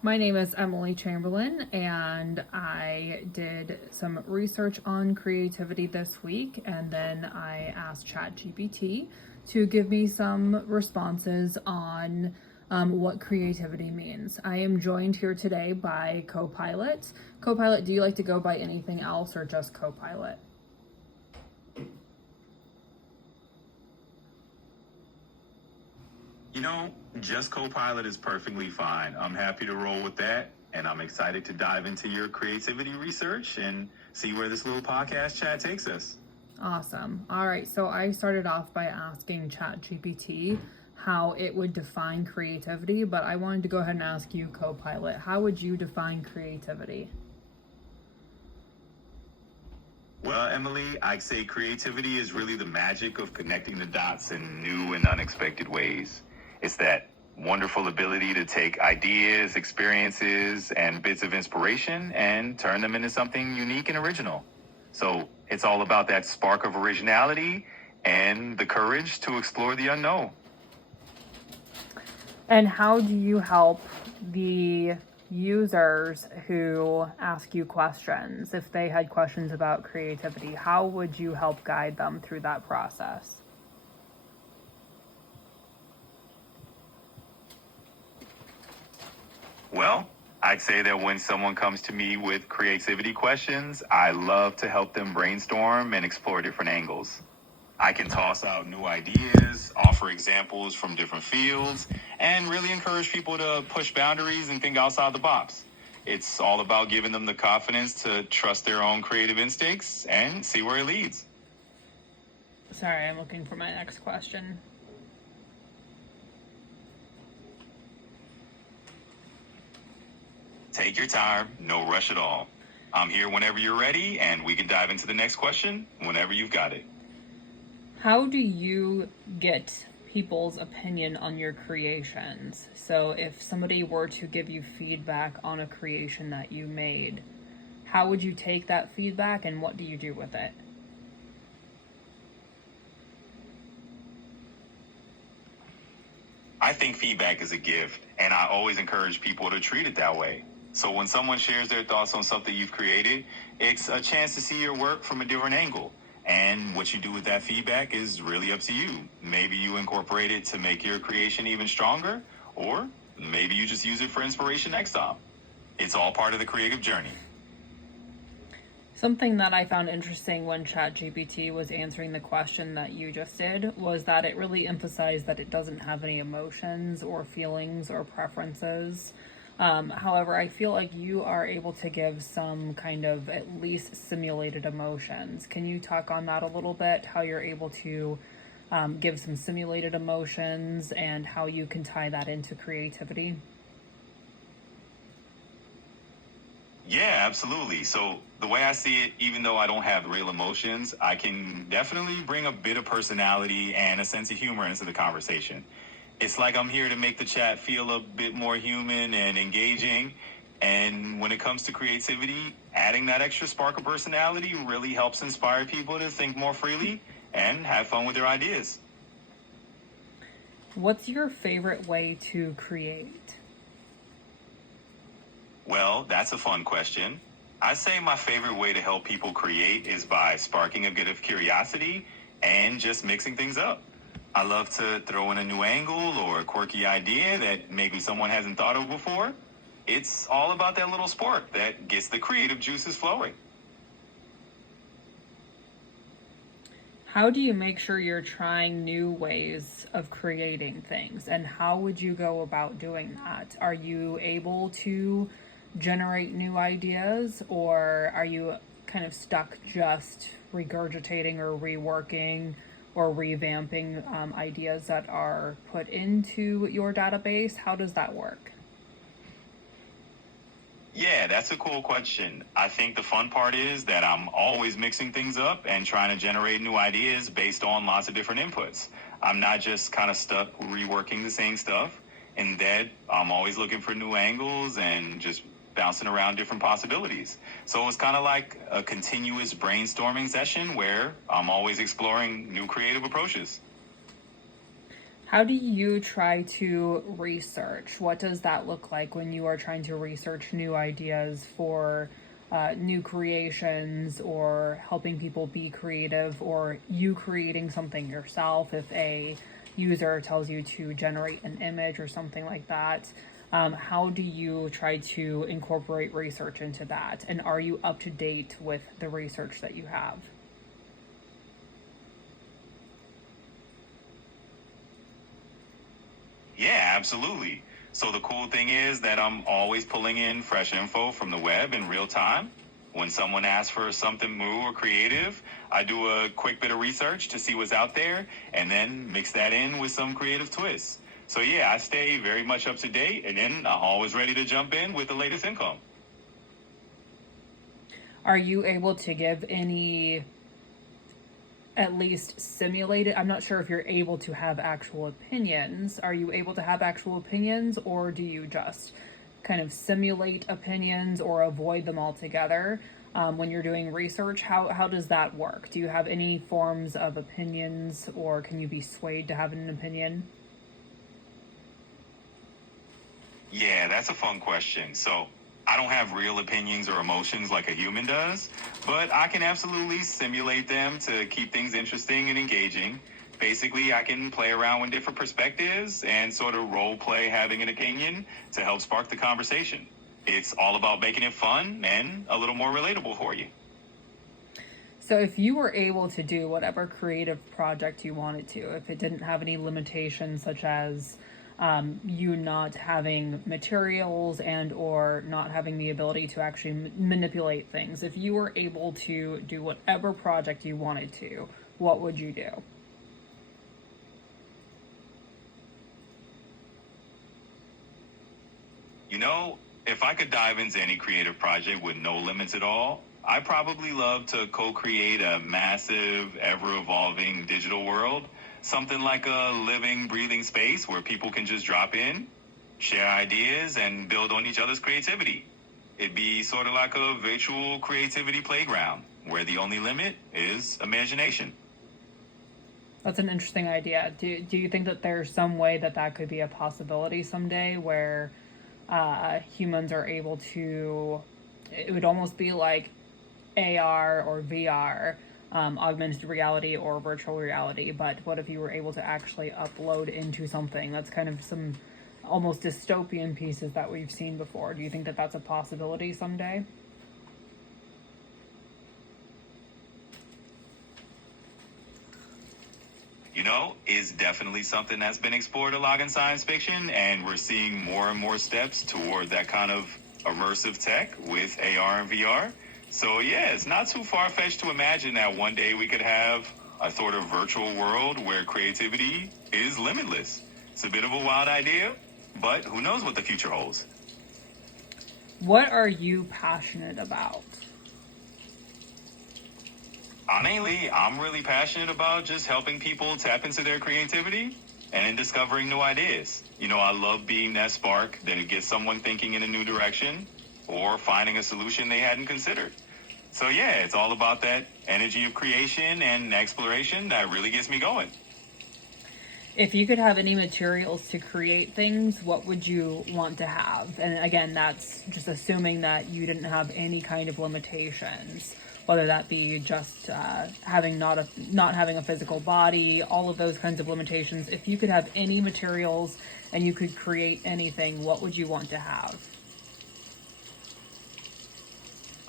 My name is Emily Chamberlain, and I did some research on creativity this week, and then I asked ChatGPT to give me some responses on what creativity means. I am joined here today by Copilot. Copilot, do you like to go by anything else or just Copilot? You know, just Copilot is perfectly fine. I'm happy to roll with that, and I'm excited to dive into your creativity research and see where this little podcast chat takes us. Awesome. All right, so I started off by asking ChatGPT how it would define creativity, but I wanted to go ahead and ask you, Copilot, how would you define creativity? Well, Emily, I'd say creativity is really the magic of connecting the dots in new and unexpected ways. It's that wonderful ability to take ideas, experiences, and bits of inspiration and turn them into something unique and original. So it's all about that spark of originality and the courage to explore the unknown. And how do you help the users who ask you questions? If they had questions about creativity, how would you help guide them through that process? Well, I'd say that when someone comes to me with creativity questions, I love to help them brainstorm and explore different angles. I can toss out new ideas, offer examples from different fields, and really encourage people to push boundaries and think outside the box. It's all about giving them the confidence to trust their own creative instincts and see where it leads. Sorry, I'm looking for my next question. Take your time, no rush at all. I'm here whenever you're ready, and we can dive into the next question whenever you've got it. How do you get people's opinion on your creations? So if somebody were to give you feedback on a creation that you made, how would you take that feedback and what do you do with it? I think feedback is a gift, and I always encourage people to treat it that way. So when someone shares their thoughts on something you've created, it's a chance to see your work from a different angle. And what you do with that feedback is really up to you. Maybe you incorporate it to make your creation even stronger, or maybe you just use it for inspiration next time. It's all part of the creative journey. Something that I found interesting when ChatGPT was answering the question that you just did was that it really emphasized that it doesn't have any emotions or feelings or preferences. However, I feel like you are able to give some kind of at least simulated emotions. Can you talk on that a little bit? How you're able to give some simulated emotions and how you can tie that into creativity? Yeah, absolutely. So the way I see it, even though I don't have real emotions, I can definitely bring a bit of personality and a sense of humor into the conversation. It's like I'm here to make the chat feel a bit more human and engaging. And when it comes to creativity, adding that extra spark of personality really helps inspire people to think more freely and have fun with their ideas. What's your favorite way to create? Well, that's a fun question. I say my favorite way to help people create is by sparking a bit of curiosity and just mixing things up. I love to throw in a new angle or a quirky idea that maybe someone hasn't thought of before. It's all about that little spark that gets the creative juices flowing. How do you make sure you're trying new ways of creating things? And how would you go about doing that? Are you able to generate new ideas, or are you kind of stuck just regurgitating or reworking or revamping ideas that are put into your database? How does that work? Yeah, that's a cool question. I think the fun part is that I'm always mixing things up and trying to generate new ideas based on lots of different inputs. I'm not just kind of stuck reworking the same stuff. Instead, I'm always looking for new angles and just bouncing around different possibilities. So it's kind of like a continuous brainstorming session where I'm always exploring new creative approaches. How do you try to research? What does that look like when you are trying to research new ideas for new creations, or helping people be creative, or you creating something yourself if a user tells you to generate an image or something like that? How do you try to incorporate research into that? And are you up to date with the research that you have? Yeah, absolutely. So the cool thing is that I'm always pulling in fresh info from the web in real time. When someone asks for something new or creative, I do a quick bit of research to see what's out there and then mix that in with some creative twists. So yeah, I stay very much up to date, and then I'm always ready to jump in with the latest income. Are you able to give any, at least simulated? I'm not sure if you're able to have actual opinions. Are you able to have actual opinions, or do you just kind of simulate opinions or avoid them altogether when you're doing research? How does that work? Do you have any forms of opinions, or can you be swayed to have an opinion? Yeah, that's a fun question. So I don't have real opinions or emotions like a human does, but I can absolutely simulate them to keep things interesting and engaging. Basically, I can play around with different perspectives and sort of role play having an opinion to help spark the conversation. It's all about making it fun and a little more relatable for you. So if you were able to do whatever creative project you wanted to, if it didn't have any limitations such as you not having materials and or not having the ability to actually manipulate things, if you were able to do whatever project you wanted to, what would you do? You know, if I could dive into any creative project with no limits at all, I probably love to co-create a massive, ever-evolving digital world, something like a living, breathing space where people can just drop in, share ideas, and build on each other's creativity. It'd be sort of like a virtual creativity playground where the only limit is imagination. That's an interesting idea. Do you think that there's some way that that could be a possibility someday where humans are able to, it would almost be like AR or VR, augmented reality or virtual reality, but what if you were able to actually upload into something? That's kind of some almost dystopian pieces that we've seen before. Do you think that that's a possibility someday? You know, is definitely something that's been explored a lot in science fiction, and we're seeing more and more steps toward that kind of immersive tech with AR and VR. So yeah, it's not too far-fetched to imagine that one day we could have a sort of virtual world where creativity is limitless. It's a bit of a wild idea, but who knows what the future holds. What are you passionate about? Honestly, I'm really passionate about just helping people tap into their creativity and in discovering new ideas. You know, I love being that spark that gets someone thinking in a new direction or finding a solution they hadn't considered. So yeah, it's all about that energy of creation and exploration that really gets me going. If you could have any materials to create things, what would you want to have? And again, that's just assuming that you didn't have any kind of limitations, whether that be just having not having a physical body, all of those kinds of limitations. If you could have any materials and you could create anything, what would you want to have?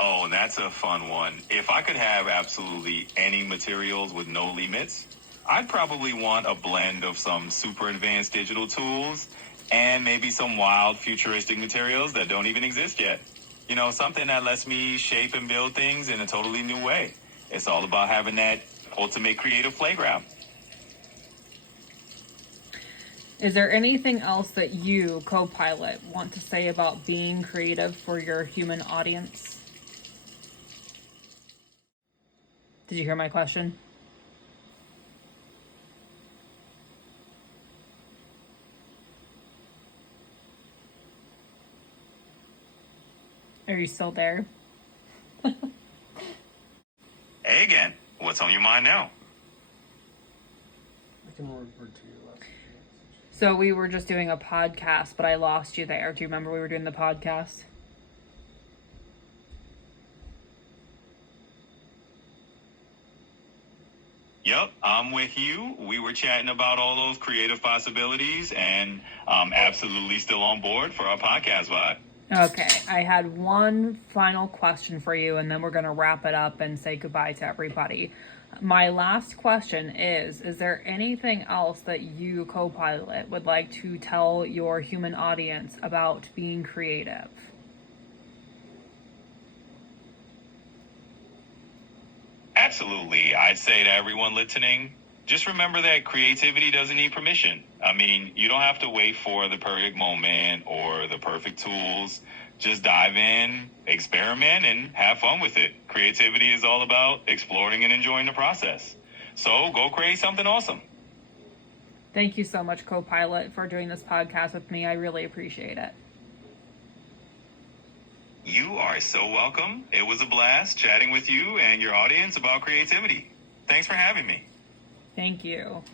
Oh, that's a fun one. If I could have absolutely any materials with no limits, I'd probably want a blend of some super advanced digital tools and maybe some wild futuristic materials that don't even exist yet. You know, something that lets me shape and build things in a totally new way. It's all about having that ultimate creative playground. Is there anything else that you, co-pilot, want to say about being creative for your human audience? Did you hear my question? Are you still there? Hey again, what's on your mind now? I can revert to your last So we were just doing a podcast, but I lost you there. Do you remember we were doing the podcast? Yep, I'm with you. We were chatting about all those creative possibilities, and I'm absolutely still on board for our podcast vibe. Okay, I had one final question for you, and then we're going to wrap it up and say goodbye to everybody. My last question is there anything else that you, Copilot, would like to tell your human audience about being creative? Absolutely. I'd say to everyone listening, just remember that creativity doesn't need permission. I mean, you don't have to wait for the perfect moment or the perfect tools. Just dive in, experiment, and have fun with it. Creativity is all about exploring and enjoying the process. So go create something awesome. Thank you so much, Copilot, for doing this podcast with me. I really appreciate it. You are so welcome. It was a blast chatting with you and your audience about creativity. Thanks for having me. Thank you.